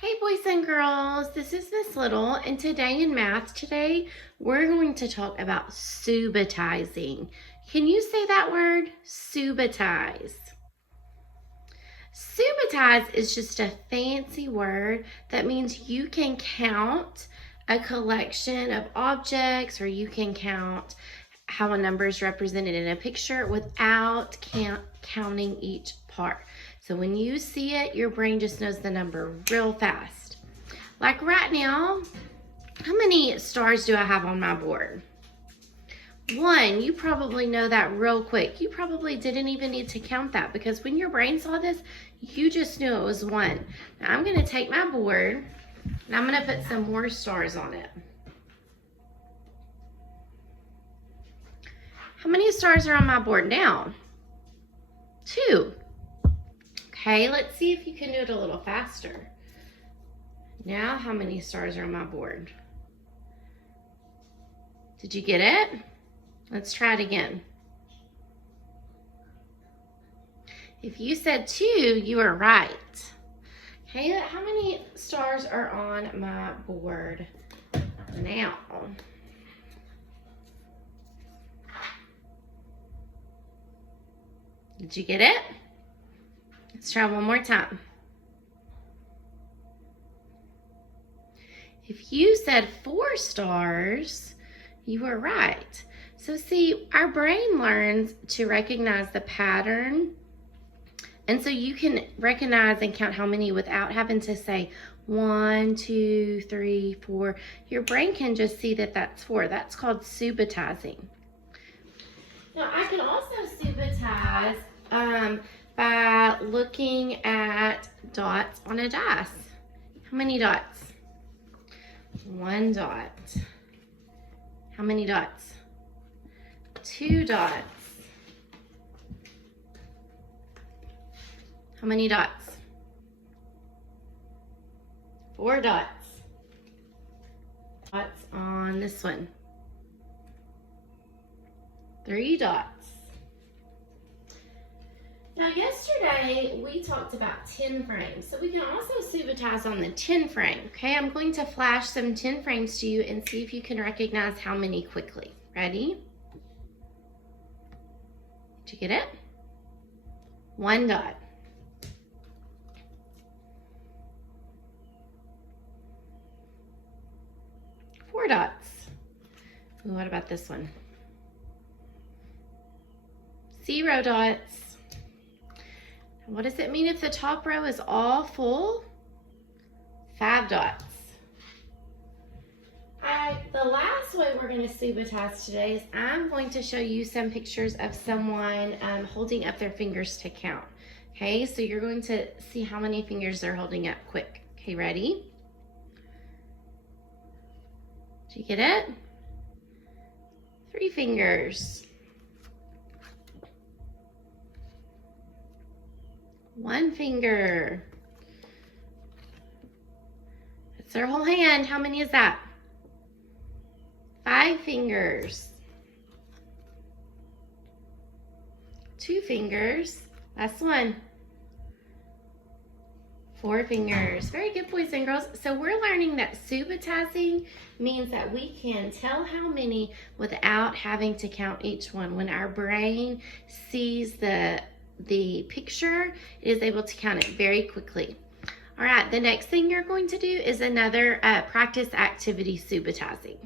Hey boys and girls, this is Miss Little, and today in math, we're going to talk about subitizing. Can you say that word? Subitize. Subitize is just a fancy word that means you can count a collection of objects, or you can count how a number is represented in a picture without counting each part. So when you see it, your brain just knows the number real fast. Like right now, how many stars do I have on my board? 1. You probably know that real quick. You probably didn't even need to count that because when your brain saw this, you just knew it was 1. Now I'm going to take my board and I'm going to put some more stars on it. How many stars are on my board now? 2. Okay, let's see if you can do it a little faster. Now, how many stars are on my board? Did you get it? Let's try it again. If you said 2, you are right. Okay, how many stars are on my board now? Did you get it? Let's try one more time. If you said 4 stars, you were right. So see, our brain learns to recognize the pattern. And so you can recognize and count how many without having to say 1, 2, 3, 4. Your brain can just see that that's 4. That's called subitizing. Now I can also subitize by looking at dots on a dice. How many dots? 1 dot. How many dots? 2 dots. How many dots? 4 dots. Dots on this one. 3 dots. Now yesterday we talked about 10 frames, so we can also subitize on the 10 frame. Okay, I'm going to flash some 10 frames to you and see if you can recognize how many quickly. Ready? Did you get it? 1 dot. 4 dots. Ooh, what about this one? 0 dots. What does it mean if the top row is all full? 5 dots. The last way we're going to subitize today is I'm going to show you some pictures of someone holding up their fingers to count. Okay, so you're going to see how many fingers they're holding up quick. Okay, ready? Did you get it? 3 fingers. 1 finger. That's their whole hand. How many is that? 5 fingers. 2 fingers. Last one. 4 fingers. Very good, boys and girls. So we're learning that subitizing means that we can tell how many without having to count each one. When our brain sees the picture, it is able to count it very quickly. All right, the next thing you're going to do is another practice activity subitizing.